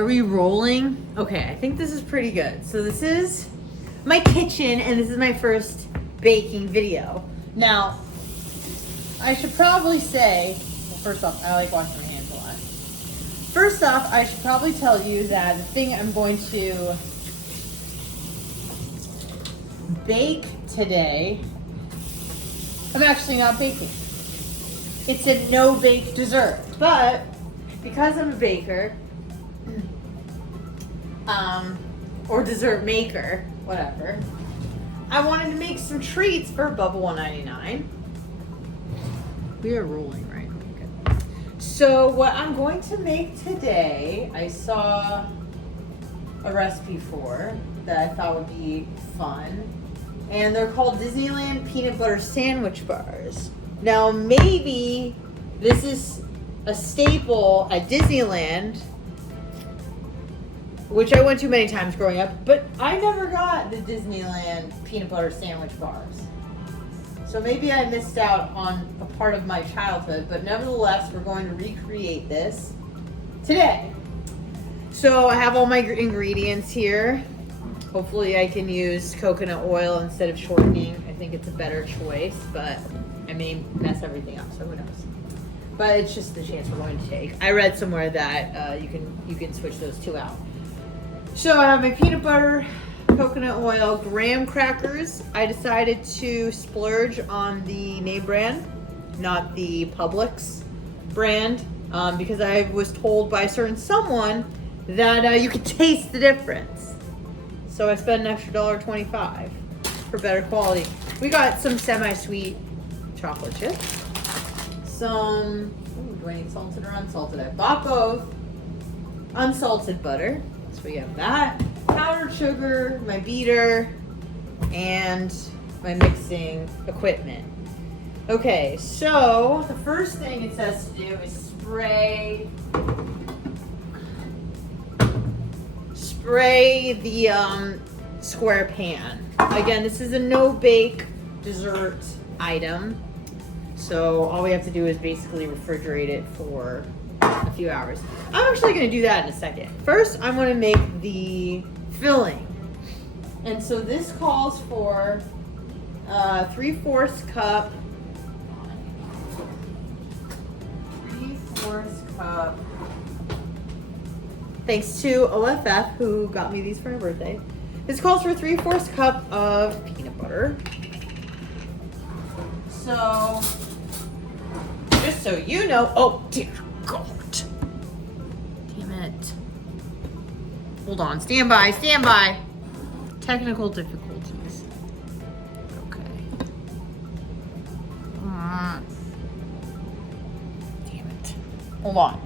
are we rolling? Okay, I think this is pretty good. So this is my kitchen, and this is my first baking video. Now, I should probably say, well, first off, I like washing my hands a lot. First off, I should probably tell you that the thing I'm going to bake today, I'm actually not baking. It's a no-bake dessert, but because I'm a baker, or dessert maker, whatever, I wanted to make some treats for Bubba 199. We are rolling, right? Okay. So what I'm going to make today, I saw a recipe for that I thought would be fun, and they're called Disneyland peanut butter sandwich bars. Now maybe this is a staple at Disneyland, which I went to many times growing up, but I never got the Disneyland peanut butter sandwich bars. So maybe I missed out on a part of my childhood, but nevertheless, we're going to recreate this today. So I have all my ingredients here. Hopefully I can use coconut oil instead of shortening. I think it's a better choice, but I may mess everything up, so who knows. But it's just the chance we're going to take. I read somewhere that you can switch those two out. So I have my peanut butter, coconut oil, graham crackers. I decided to splurge on the name brand, not the Publix brand, because I was told by a certain someone that you could taste the difference. So I spent an extra $1.25 for better quality. We got some semi-sweet chocolate chips. Some, do I need salted or unsalted? I bought both. Unsalted butter. So we have that, powdered sugar, my beater, and my mixing equipment. Okay, so the first thing it says to do is spray the square pan. Again, this is a no-bake dessert item, so all we have to do is basically refrigerate it for a few hours. I'm actually going to do that in a second. First, I'm going to make the filling. And so this calls for 3/4 cup. 3/4 cup. Thanks to OFF who got me these for my birthday. This calls for 3/4 cup of peanut butter. So, just so you know, oh dear God. Damn it. Hold on, stand by. Technical difficulties. Okay. Damn it. Hold on.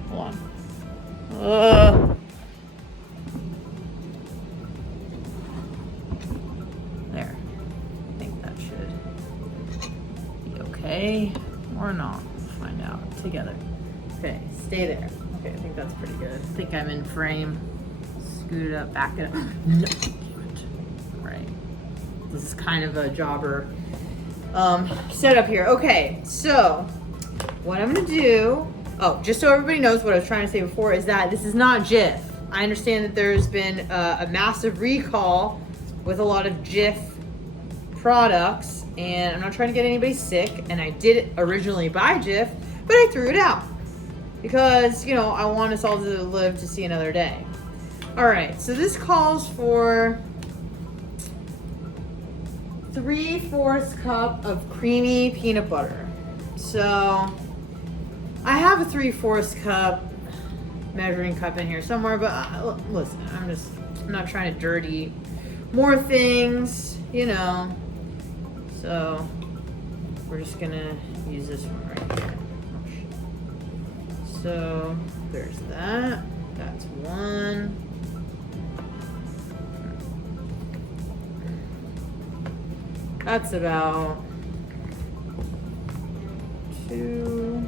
There. I think that should be okay or not. We'll find out together. Okay, stay there. Okay, I think that's pretty good. I think I'm in frame. Scoot it up, back it up. No, damn it. Right. This is kind of a jobber setup here. Okay, so what I'm gonna do, just so everybody knows what I was trying to say before, is that this is not Jif. I understand that there's been a massive recall with a lot of Jif products, and I'm not trying to get anybody sick, and I did originally buy Jif, but I threw it out because, I want us all to live to see another day. All right, so this calls for 3/4 cup of creamy peanut butter. So I have a 3/4 cup measuring cup in here somewhere, but listen, I'm not trying to dirty more things, So we're just gonna use this one right here. So there's that. That's one. That's about 2.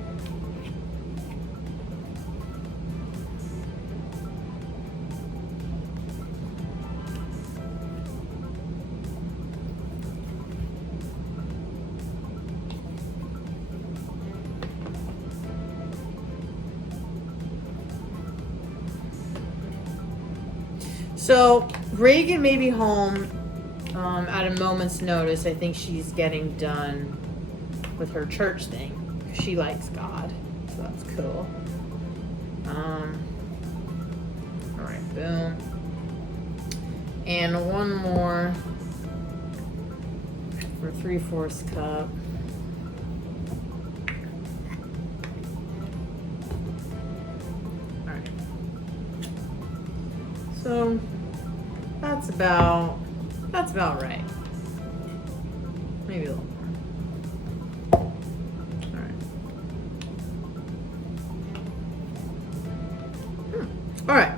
So Reagan may be home at a moment's notice. I think she's getting done with her church thing. She likes God, so that's cool. All right, boom. And one more for 3/4 cup. All right. So that's about right. Maybe a little more. All right. All right.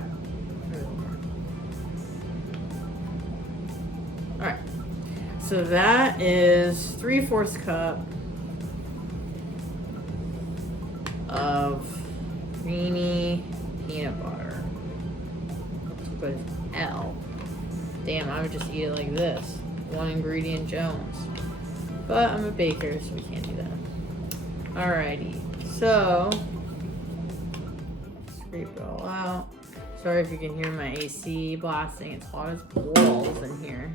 All right. So that is 3/4 cup of creamy peanut butter. Let's put L. Damn, I would just eat it like this. One ingredient Jones. But I'm a baker, so we can't do that. Alrighty. So, scrape it all out. Sorry if you can hear my AC blasting. It's hot as balls in here.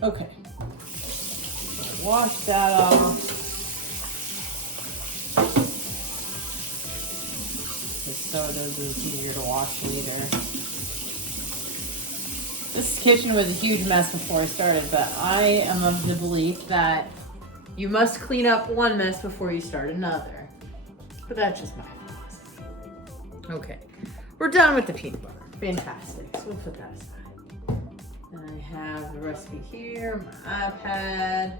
Okay. Wash that off. The soda is easier to wash later. This kitchen was a huge mess before I started, but I am of the belief that you must clean up one mess before you start another. But that's just my philosophy. Okay. We're done with the peanut butter. Fantastic. So we'll put that aside. And I have the recipe here, my iPad.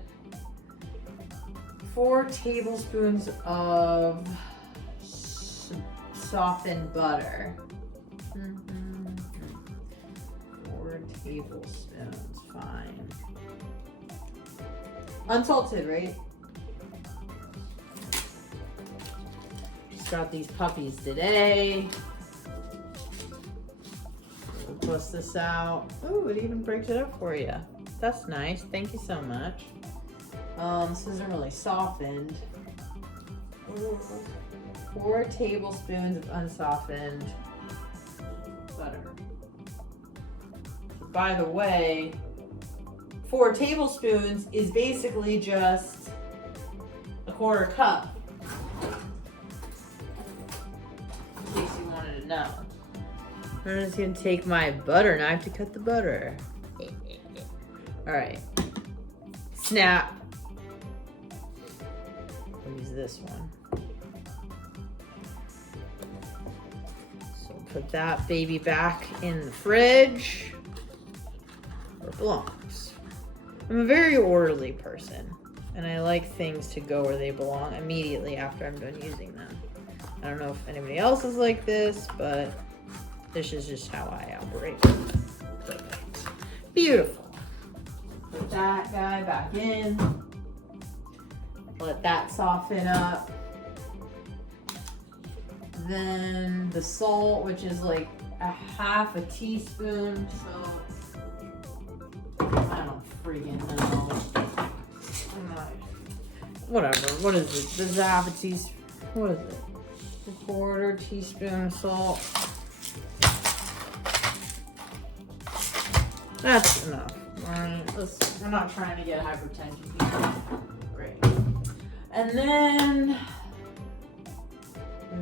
4 tablespoons of softened butter. 4 tablespoons, fine. Unsalted, right? Just got these puppies today. Bust this out. Ooh, it even breaks it up for you. That's nice. Thank you so much. This isn't really softened. 4 tablespoons of unsoftened butter. By the way, 4 tablespoons is basically just a 1/4 cup. In case you wanted to know. I'm just gonna take my butter knife to cut the butter. All right. Snap. I'll use this one. So put that baby back in the fridge where it belongs. I'm a very orderly person, and I like things to go where they belong immediately after I'm done using them. I don't know if anybody else is like this, but this is just how I operate. Perfect. Beautiful. Put that guy back in. Let that soften up. Then the salt, which is like a 1/2 teaspoon. So I don't freaking know. Whatever. What is it? This is a 1/2 teaspoon. What is it? 1/4 teaspoon of salt. That's enough. Alright, we're not trying to get hypertension people. Great. And then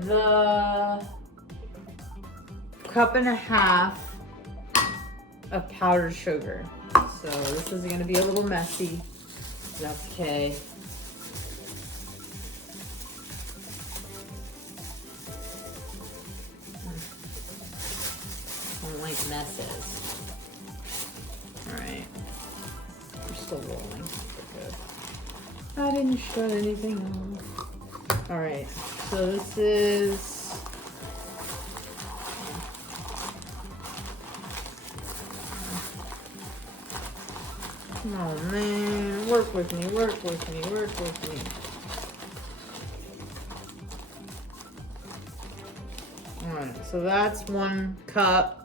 the 1.5 cups of powdered sugar. So this is going to be a little messy. That's okay. I don't like messes. Alright. We're still rolling. We're good. I didn't shut anything off. Alright. So this is... Oh man. Work with me, work with me, work with me. Alright. So that's 1 cup.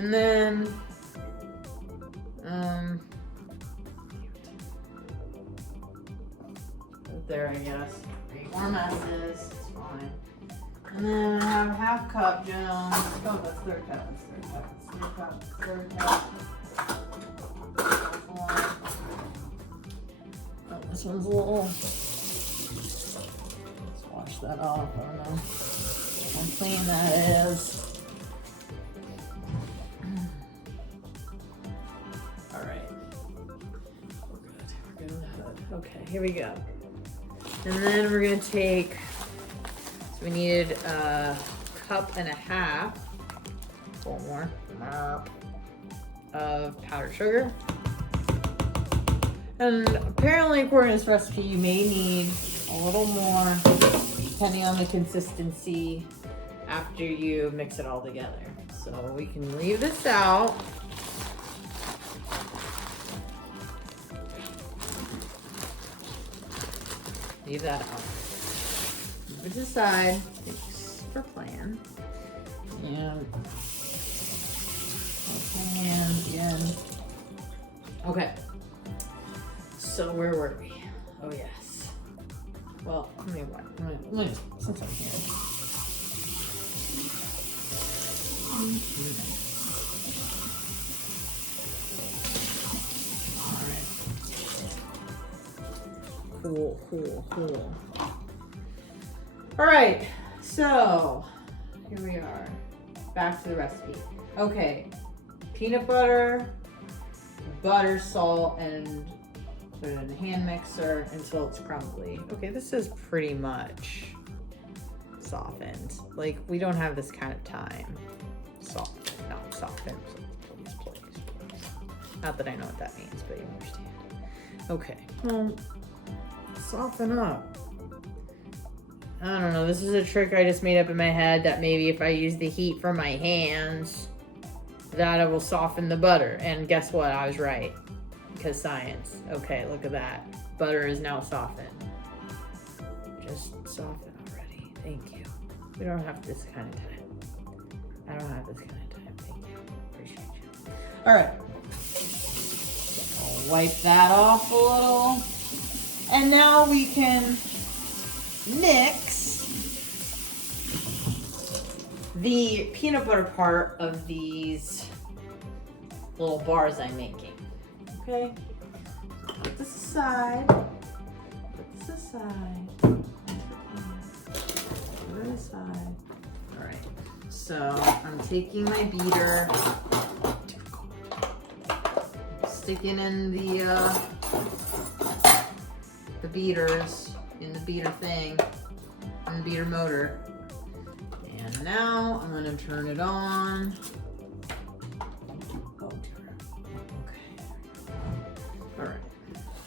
And then, there, I guess. 3 more messes. It's fine. And then I have half cup Jones. Oh, that's third cup. Third cup. Oh, this one's a little. Let's wash that off. I don't know how clean that is. All right. We're good. Okay, here we go. And then we're gonna take. So we needed a cup and a half. A little more. Of powdered sugar. And apparently, according to this recipe, you may need a little more, depending on the consistency, after you mix it all together. So we can leave this out. Leave that out. Move it aside. Thanks for playing. And again. Okay. So where were we? Oh yes. Well, let me since I'm here. All right. Cool. All right. So here we are. Back to the recipe. Okay. Peanut butter, salt, and put it in the hand mixer until it's crumbly. Okay, this is pretty much softened. Like, we don't have this kind of time. Not softened. Please. Not that I know what that means, but you understand. Okay, well, soften up. I don't know, this is a trick I just made up in my head that maybe if I use the heat from my hands, that it will soften the butter. And guess what? I was right. Because science. Okay, look at that. Butter is now softened. Just soften already. Thank you. We don't have this kind of time. I don't have this kind of time. Thank you. Appreciate you. All right. I'll wipe that off a little. And now we can mix the peanut butter part of these little bars I'm making. Okay, put this aside. Put it aside. All right, so I'm taking my beater, sticking in the beaters, in the beater thing, in the beater motor. And now I'm gonna turn it on.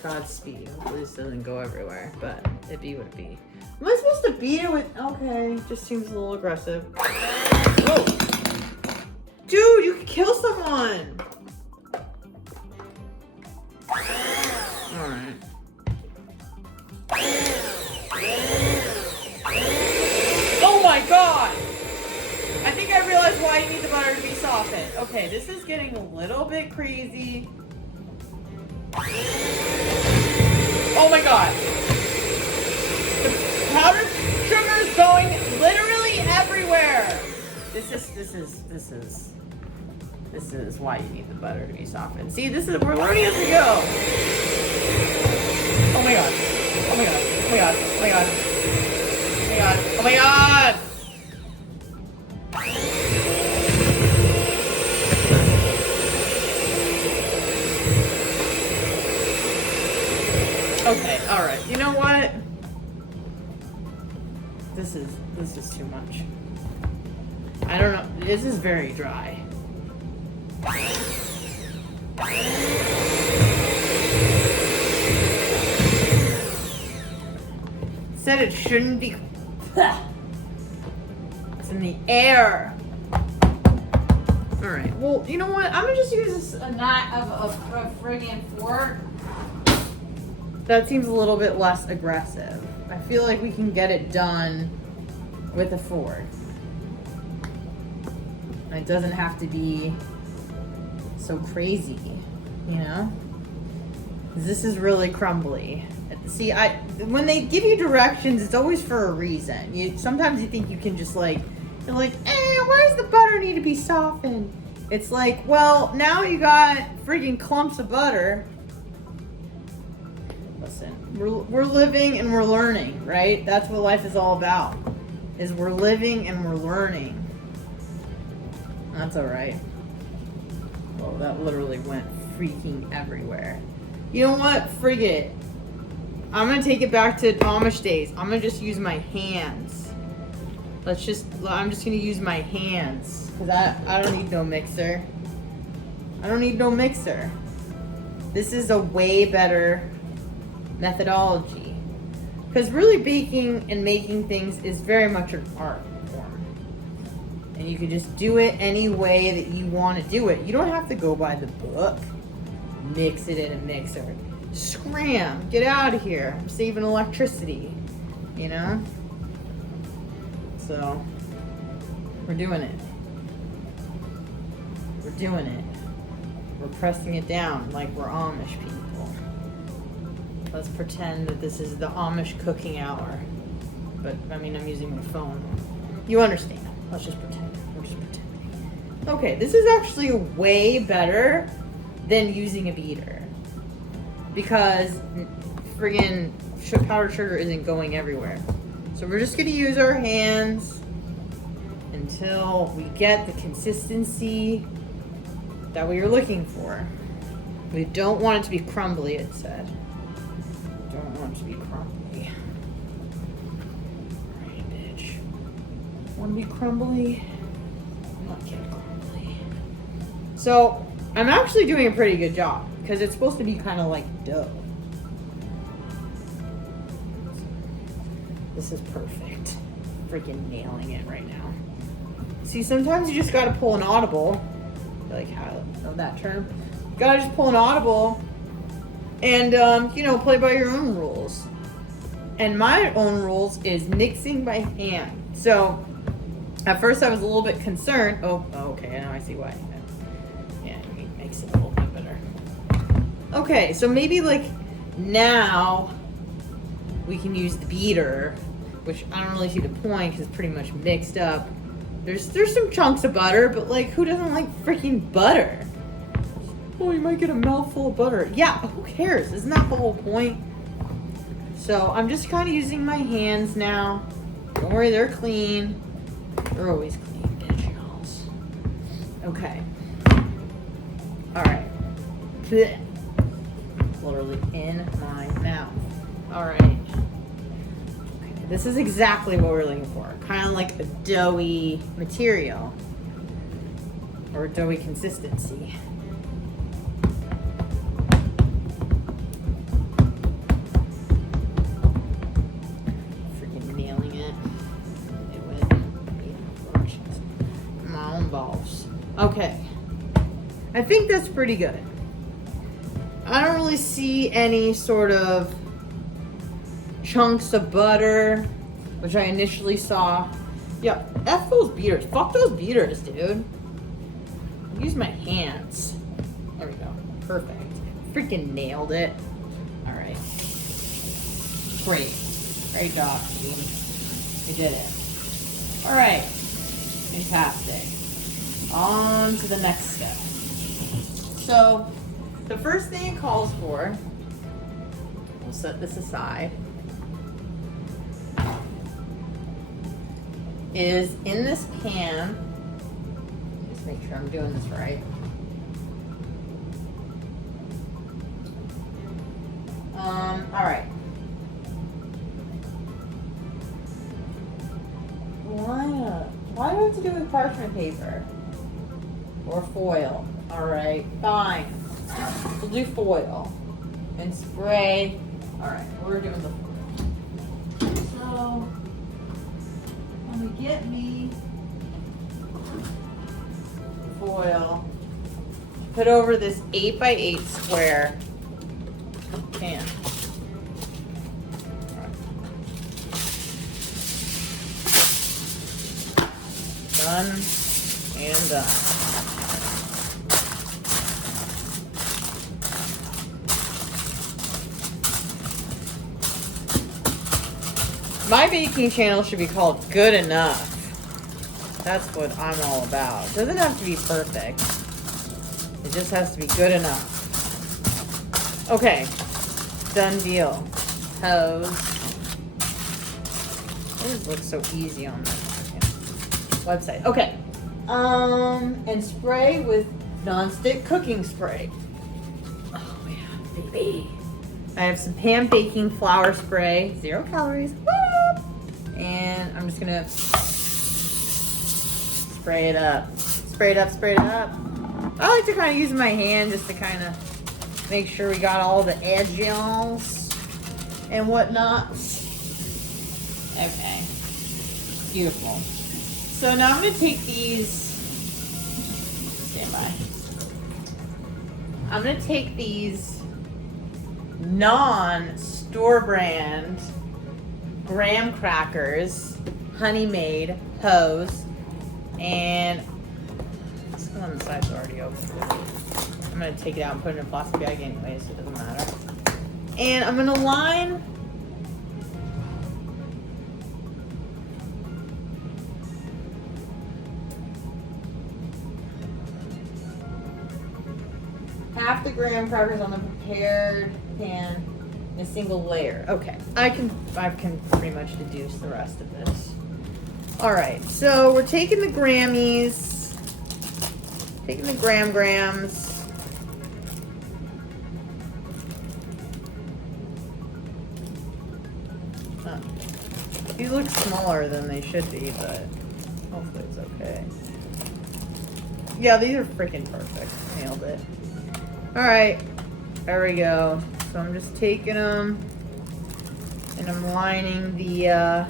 Godspeed. Hopefully this doesn't go everywhere, but it be what it be. Am I supposed to beat it with? Okay, just seems a little aggressive. Whoa. Dude, you could kill someone. Alright. Oh my god! I think I realized why you need the butter to be softened. Okay, this is getting a little bit crazy. Oh my god. The powdered sugar is going literally everywhere. This is why you need the butter to be softened. See, we're learning as we go. Oh my god. Oh my god. Oh my god. Oh my god. Oh my god. Oh my god. Okay, alright. You know what? This is too much. I don't know. This is very dry. Said it shouldn't be. It's in the air. Alright, well, you know what? I'm gonna just use a friggin' fork. That seems a little bit less aggressive. I feel like we can get it done with a fork. And it doesn't have to be so crazy, you know? This is really crumbly. See, when they give you directions, it's always for a reason. Sometimes you think you can just like, you're like, why does the butter need to be softened? It's like, well, now you got freaking clumps of butter. Listen, we're living and we're learning, right? That's what life is all about. Is we're living and we're learning. That's all right. Oh, that literally went freaking everywhere. You know what? Frig it. I'm gonna take it back to Amish days. I'm gonna just use my hands. I'm just gonna use my hands. Cause I don't need no mixer. I don't need no mixer. This is a way better methodology. Because really baking and making things is very much an art form. And you can just do it any way that you want to do it. You don't have to go by the book. Mix it in a mixer. Scram! Get out of here. I'm saving electricity. You know? So, we're doing it. We're doing it. We're pressing it down like we're Amish people. Let's pretend that this is the Amish cooking hour. But, I mean, I'm using my phone. You understand. Let's just pretend. We're just pretending. Okay, this is actually way better than using a beater. Because friggin' powdered sugar isn't going everywhere. So we're just gonna use our hands until we get the consistency that we are looking for. We don't want it to be crumbly, it said. Don't want it to be crumbly. Alright, bitch. Want to be crumbly? Not get crumbly. So, I'm actually doing a pretty good job because it's supposed to be kind of like dough. This is perfect. Freaking nailing it right now. See, sometimes you just gotta pull an audible. I like how I know that term. You gotta just pull an audible and, play by your own rules. And my own rules is mixing by hand. So, at first I was a little bit concerned. Oh, okay, now I see why. Yeah, it makes it a little bit better. Okay, so maybe like now we can use the beater, which I don't really see the point because it's pretty much mixed up. There's some chunks of butter, but like who doesn't like freaking butter? Oh, you might get a mouthful of butter. Yeah, who cares? Isn't that the whole point? So I'm just kind of using my hands now. Don't worry, they're clean. They're always clean, bitch. Okay. All right. Literally in my mouth. All right. Okay, this is exactly what we're looking for. Kind of like a doughy material or doughy consistency. Freaking nailing it. My own balls. Okay. I think that's pretty good. I don't really see any sort of chunks of butter, which I initially saw. Yeah, F those beaters. Fuck those beaters, dude. Use my hands. There we go. Perfect. Freaking nailed it. All right. Great. Great job, team. We did it. All right. Fantastic. On to the next step. So, the first thing it calls for, we'll set this aside, is in this pan, just make sure I'm doing this right. All right. Why do I have to do with parchment paper? Or foil? All right, fine. We'll do foil and spray. All right, we're doing the foil. So, let me get me foil. Put over this 8x8 square pan. Done and done. My baking channel should be called Good Enough. That's what I'm all about. It doesn't have to be perfect. It just has to be good enough. Okay. Done deal. Hose. This looks so easy on this website. Okay. And spray with nonstick cooking spray. Oh man, baby. I have some pan baking flour spray, 0 calories. Woo! And I'm just gonna spray it up. Spray it up, spray it up. I like to kind of use my hand just to kind of make sure we got all the edges and whatnot. Okay. Beautiful. So now I'm going to take these, stand by. I'm going to take these non-store brand graham crackers, honey made, hose, and this one on the side's already open. I'm going to take it out and put it in a plastic bag anyway, so it doesn't matter. And I'm going to line half the graham crackers on the prepared pan in a single layer. Okay, I can pretty much deduce the rest of this. All right, so we're taking the Grammies, taking the grams. These look smaller than they should be, but hopefully it's okay. Yeah, these are freaking perfect. Nailed it. All right, there we go. So I'm just taking them and I'm lining the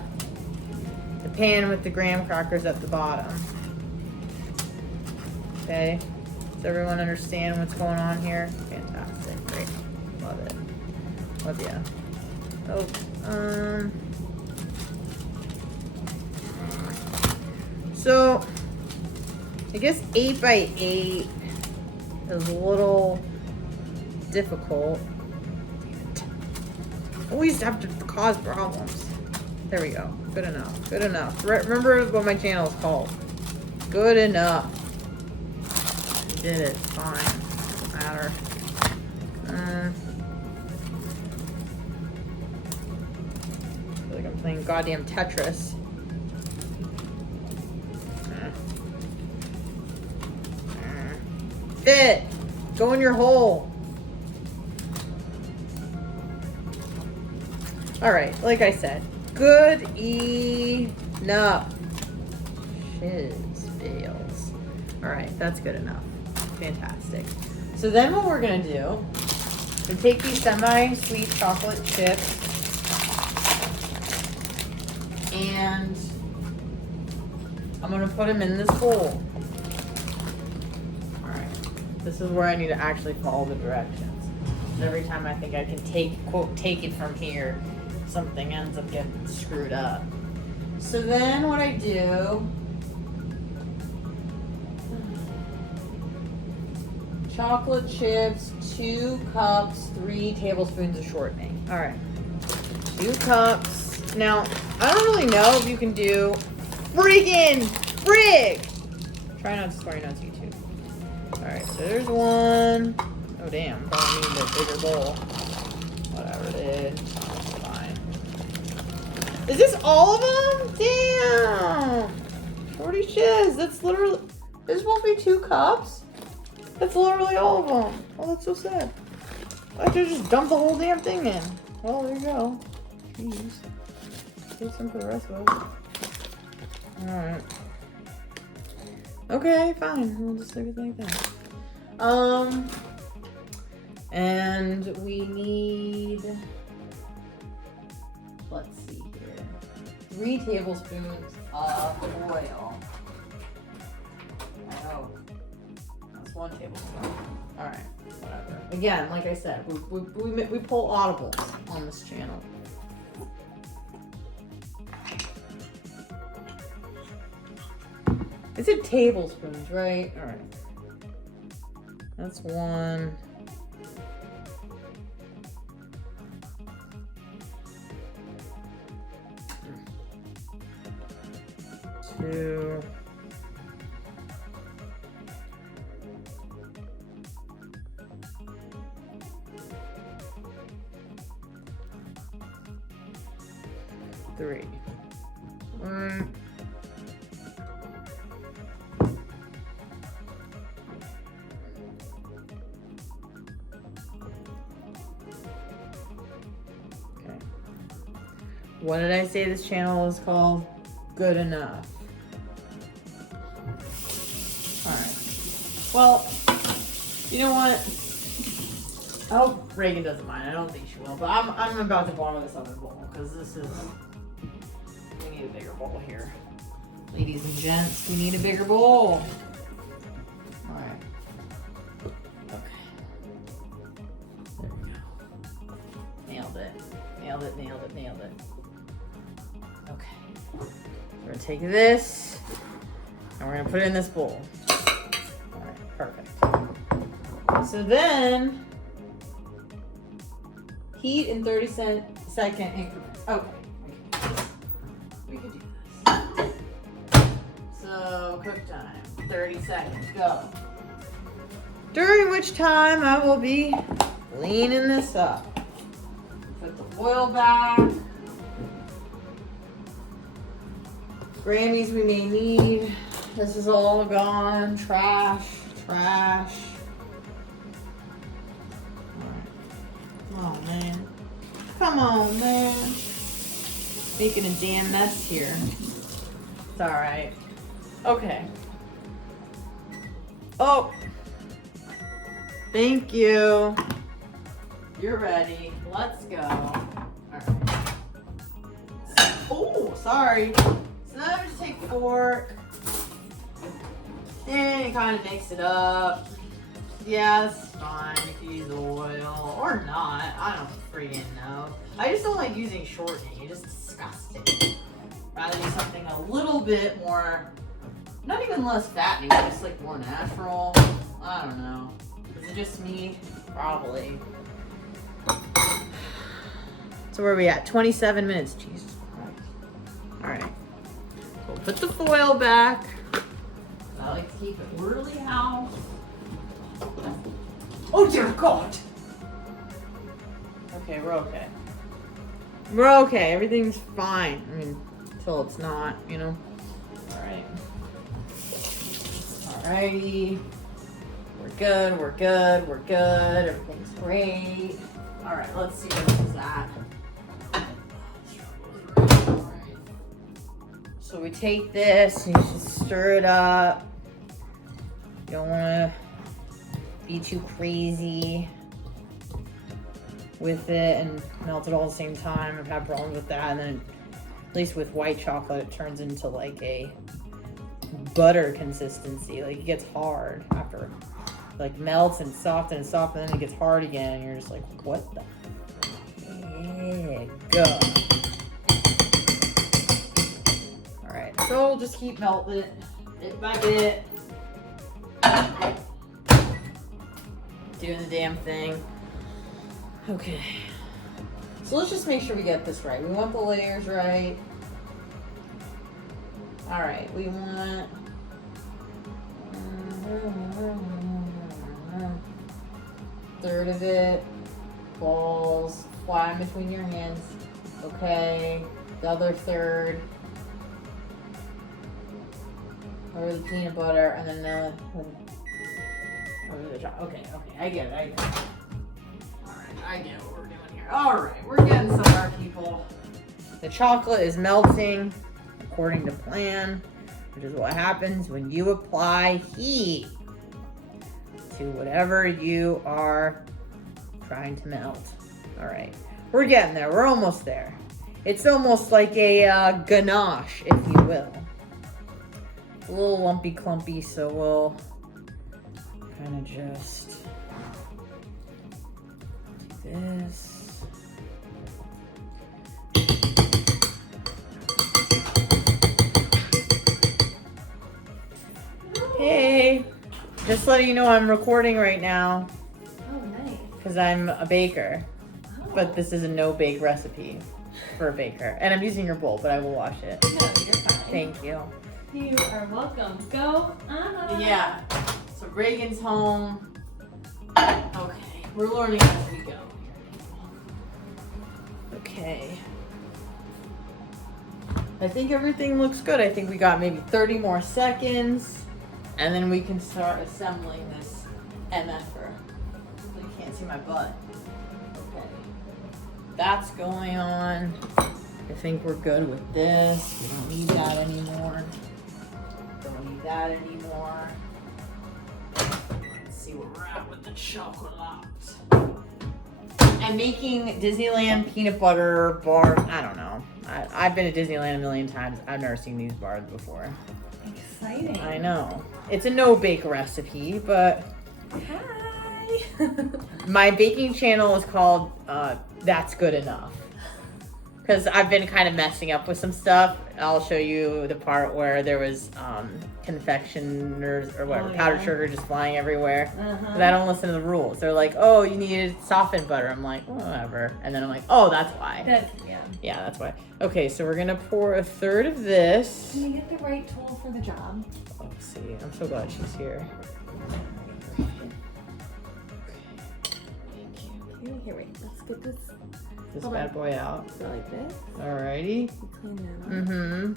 pan with the graham crackers at the bottom. Okay, does everyone understand what's going on here? Fantastic, great, love it, love ya. Oh, so I guess 8 by 8 is a little difficult. Always have to cause problems. There we go. Good enough. Good enough. Remember what my channel is called. Good enough. You did it. Fine. Doesn't matter. I feel like I'm playing goddamn Tetris. Fit. Go in your hole. All right, like I said, good enough. Shiz bales. All right, that's good enough. Fantastic. So then what we're gonna do, we take these semi-sweet chocolate chips and I'm gonna put them in this bowl. All right, this is where I need to actually follow the directions. Every time I think I can take it from here, something ends up getting screwed up. So then what I do, chocolate chips, 2 cups, 3 tablespoons of shortening. All right, 2 cups. Now, I don't really know if you can do frig. Try not to swear on YouTube. All right, so there's 1. Oh damn, probably need a bigger bowl. Whatever it is. Is this all of them? Damn! Shorty shiz. That's literally... There's supposed to be 2 cups? That's literally all of them. Oh, that's so sad. I should just dump the whole damn thing in. Well, there you go. Jeez. Take some for the rest of us. Alright. Okay, fine. We'll just leave it like that. And we need... Let's see here. 3 tablespoons of oil. Oh, that's 1 tablespoon. All right, whatever. Again, like I said, we pull audibles on this channel. It's in tablespoons, right? All right. That's 1. 2. Three. 1. Okay. What did I say this channel is called? Good enough. Alright. Well, you know what? I hope Reagan doesn't mind. I don't think she will. But I'm about to borrow this other bowl because this is. We need a bigger bowl here. Ladies and gents, we need a bigger bowl. Alright. Okay. There we go. Nailed it. Nailed it, nailed it, nailed it. Okay. We're gonna take this and we're gonna put it in this bowl. Alright, perfect. So then heat in 30-second increments. Okay. We can do this. So, cook time, 30 seconds, go. During which time I will be cleaning this up. Put the foil back. Grammys we may need. This is all gone. Trash, trash. Come on, man. Come on, man. Making a damn mess here. It's alright. Okay. Oh. Thank you. You're ready. Let's go. Alright. Oh, sorry. So now I just take a fork. And kind of mix it up. Yeah, it's fine if you use oil or not. I don't freaking know. I just don't like using shortening. It's just disgusting. Rather do something a little bit more, not even less fatty, just like more natural. I don't know. Is it just me? Probably. So where are we at? 27 minutes. Jesus Christ. Alright. We'll put the foil back. I like to keep it orderly house. Oh dear God! Okay, we're okay. We're okay. Everything's fine. I mean, until it's not, you know. Alright. Alrighty. We're good, we're good, we're good. Everything's great. Alright, let's see where this is at. Alright. So we take this and you just stir it up. You don't want to be too crazy with it and melt it all at the same time. I've had problems with that. And then, at least with white chocolate, it turns into like a butter consistency. Like it gets hard after, like melts and soft and soft, and then it gets hard again. And you're just like, what the heck? All right, so we'll just keep melting it bit by bit. Doing the damn thing. Okay. So let's just make sure we get this right. We want the layers right. Alright, we want third of it. Balls. Fly in between your hands. Okay. The other third. Over the peanut butter, and then the over the chocolate. Okay, I get it. Alright, I get what we're doing here. Alright, we're getting somewhere, people. The chocolate is melting according to plan, which is what happens when you apply heat to whatever you are trying to melt. Alright, we're getting there. We're almost there. It's almost like a ganache, if you will. A little lumpy clumpy, so we'll kind of just do this. Hey, just letting you know I'm recording right now. Oh, nice. Because I'm a baker, Oh. but this is a no-bake recipe for a baker. And I'm using your bowl, but I will wash it. No, you're fine. Thank you. You are welcome. Go on. Yeah. So Reagan's home. Okay. We're learning as we go. Okay. I think everything looks good. I think we got maybe 30 more seconds. And then we can start assembling this MFer. You can't see my butt. Okay. That's going on. I think we're good with this. We don't need that anymore. Don't need that anymore. Let's see where we're at with the chocolate. I'm making Disneyland peanut butter bar. I don't know. I've been to Disneyland a million times. I've never seen these bars before. Exciting. I know. It's a no-bake recipe, but... Hi. My baking channel is called That's Good Enough. Because I've been kind of messing up with some stuff. I'll show you the part where there was confectioners or whatever, powdered sugar just flying everywhere. Because I don't listen to the rules. They're like, oh, you need softened butter. I'm like, whatever. And then I'm like, oh, that's why. Yeah, that's why. Okay, so we're going to pour a third of this. Can we get the right tool for the job? Let's see. I'm so glad she's here. Here, wait. Let's get this Bad boy out. So like this. Alrighty. Clean that up. Mm-hmm.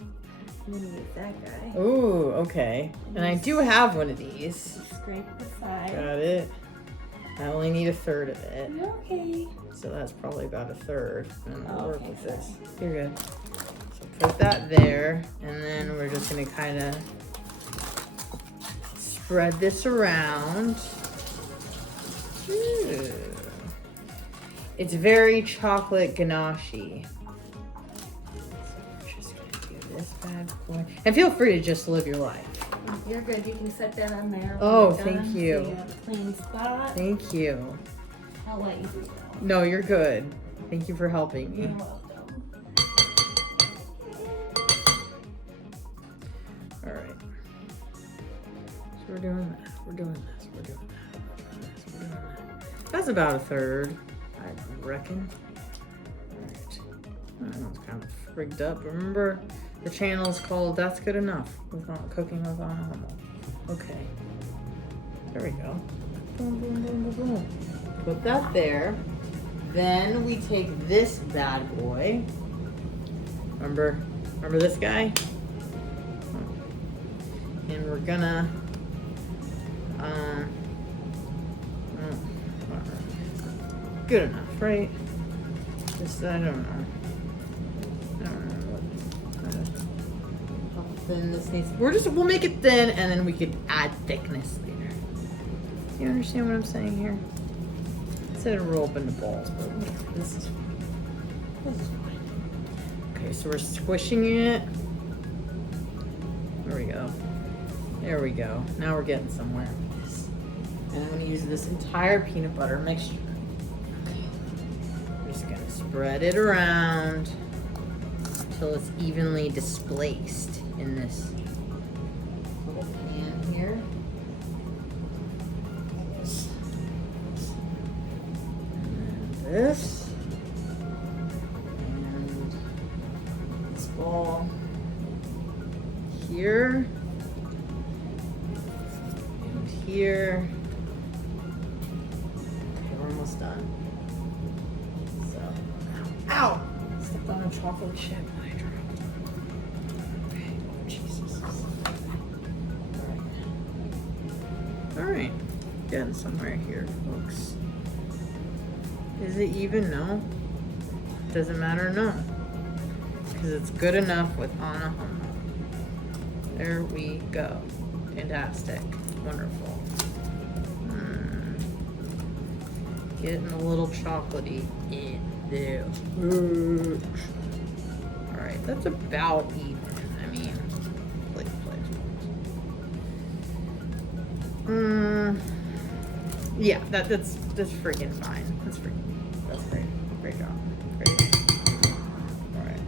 I'm gonna use that guy. Ooh, okay. And I do have one of these. Scrape the side. Got it. I only need a third of it. Okay. So that's probably about a third. And I'll work with this. Sorry. You're good. So put that there. And then we're just gonna kind of spread this around. Ooh. It's very chocolate ganache-y. So we're just gonna do this bad boy. And feel free to just live your life. You're good. You can set that on there. Oh, when you're thank done, you. So you have a clean spot. Thank you. I'll let you do that. No, you're good. Thank you for helping me. You're welcome. All right. So we're doing that. We're doing this. We're doing that. We're doing this. We're doing that. That's about a third, I reckon. All right. I know it's kind of rigged up. Remember, the channel is called That's Good Enough with Cooking with Anna Hummel. Okay. There we go. Boom, boom, boom, boom, boom. Put that there. Then we take this bad boy. Remember this guy? And we're gonna, good enough, right? Just, I don't know what how thin this needs. We'll make it thin, and then we could add thickness later. You understand what I'm saying here? Instead of roll up into balls, but this is fine. Okay, so we're squishing it. There we go. There we go. Now we're getting somewhere. And I'm gonna use this entire peanut butter mixture. I'm just gonna spread it around until it's evenly displaced in this little pan here. And this. And this ball here. And here. Okay, we're almost done. So, ow! Stepped on a chocolate chip when I dropped. Okay, Jesus. Alright. Getting somewhere here, folks. Is it even? No. Doesn't matter, no. Because it's good enough with Anna Hummel. There we go. Fantastic. Wonderful. Getting a little chocolatey in there. Alright, that's about even. I mean, please. Yeah, that's freaking fine. That's great. Great job. Alright.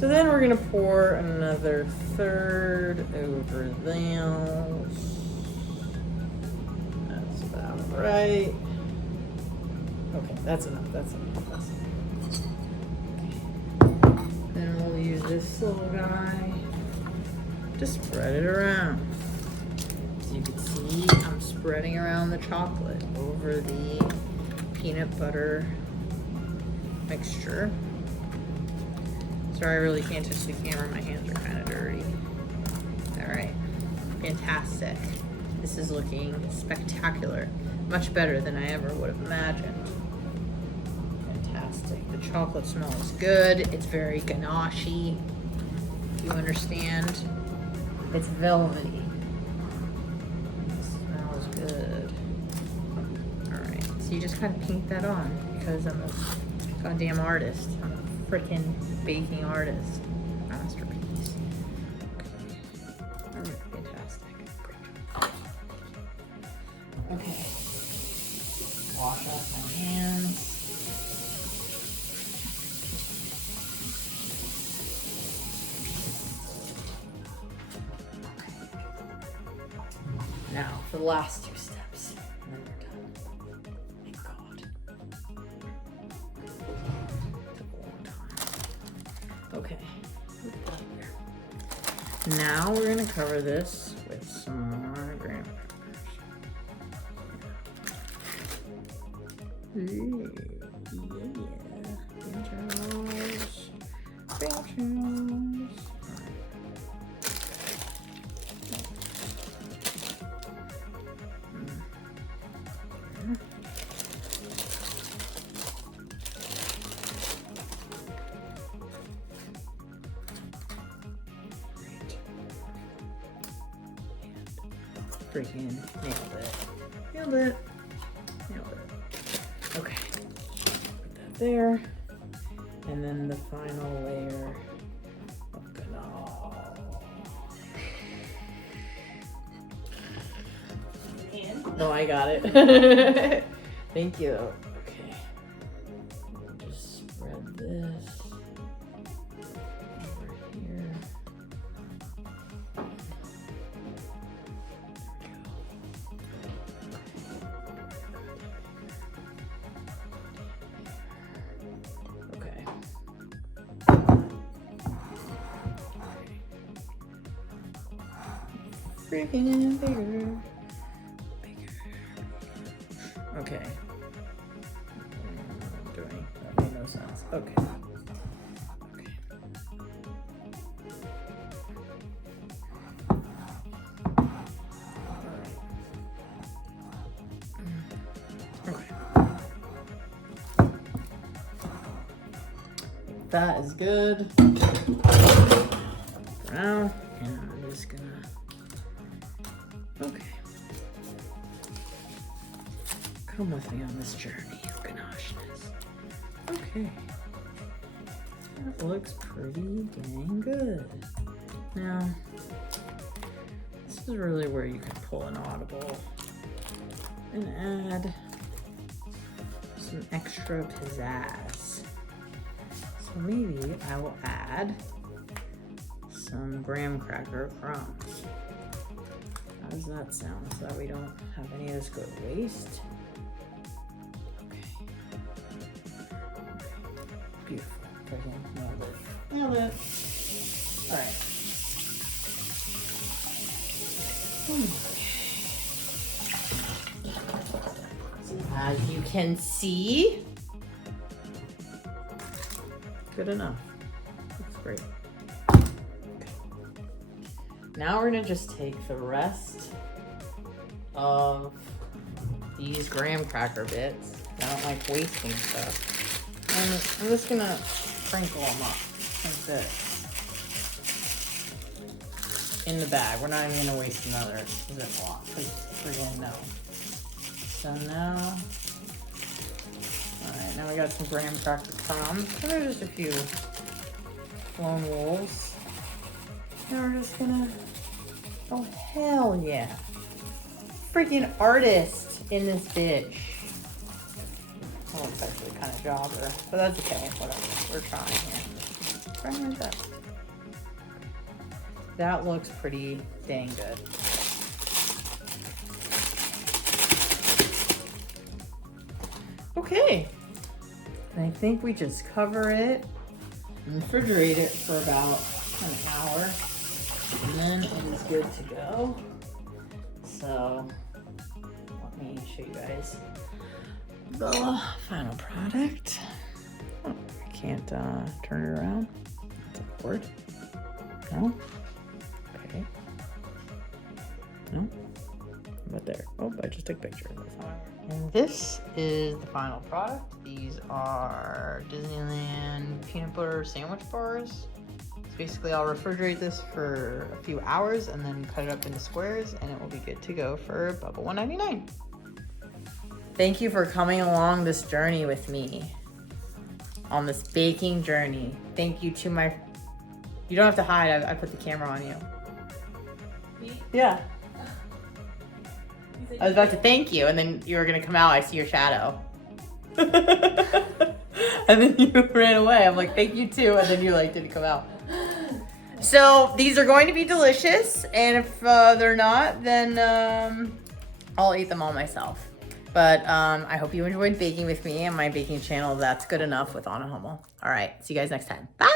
So then we're gonna pour another third over those. That's about right. Okay, that's enough. Then we'll use this little guy. Just spread it around. As you can see, I'm spreading around the chocolate over the peanut butter mixture. Sorry, I really can't touch the camera. My hands are kind of dirty. All right, fantastic. This is looking spectacular. Much better than I ever would have imagined. Fantastic. The chocolate smells good. It's very ganache-y. You understand? It's velvety. It smells good. Alright, so you just kind of paint that on because I'm a goddamn artist. I'm a freaking baking artist. Masterpiece. Okay. Alright, fantastic. Okay. Wash off my hands. Now for the last 2 steps, and then we're done. Thank God. Took a long time. Okay. Now we're gonna cover this with some more graham crackers. Yeah. Pinchos. Pinchos. Freaking nailed it. Nailed it. Nailed it. Okay. Put that there. And then the final layer of ganache. No, I got it. Thank you. Okay. Just spread this over here. Okay. Freaking bigger. Okay. Doing that made no sense. Okay. Okay. Okay. That is good. Now, and I'm just gonna. Okay. Come with me on this journey of ganache-ness. Okay. That looks pretty dang good. Now, this is really where you can pull an audible and add some extra pizzazz. So maybe I will add some graham cracker crumbs. How does that sound? So that we don't have any of this go to waste. Beautiful. Freaking nailed it. Nailed it. Alright. So as you can see, good enough. That's great. Okay. Now we're gonna just take the rest of these graham cracker bits. I don't like wasting stuff. And I'm just gonna sprinkle them up like this in the bag. We're not even gonna waste another Ziploc because friggin' no. So now, alright, now we got some graham cracker crumbs. And there's just a few lone wolves. Now we're just gonna, oh hell yeah. Freaking artist in this bitch. Well, it's actually kind of jobber, but that's okay. Whatever. We're trying here. Trying like that. That looks pretty dang good. Okay. And I think we just cover it and refrigerate it for about an hour. And then it is good to go. So let me show you guys the final product. Oh, I can't turn it around. It's awkward. No? Okay. No? But there. Oh, I just took a picture. That's how I work. And this is the final product. These are Disneyland peanut butter sandwich bars. So basically, I'll refrigerate this for a few hours and then cut it up into squares, and it will be good to go for Bubba $1.99. Thank you for coming along this journey with me. On this baking journey. Thank you to my... You don't have to hide. I put the camera on you. Me? Yeah. I was about to thank you, and then you were gonna come out. I see your shadow. And then you ran away. I'm like, thank you too, and then you like didn't come out. So these are going to be delicious, and if they're not, then I'll eat them all myself. But I hope you enjoyed baking with me and my baking channel. That's good enough with Anna Hummel. All right, see you guys next time. Bye.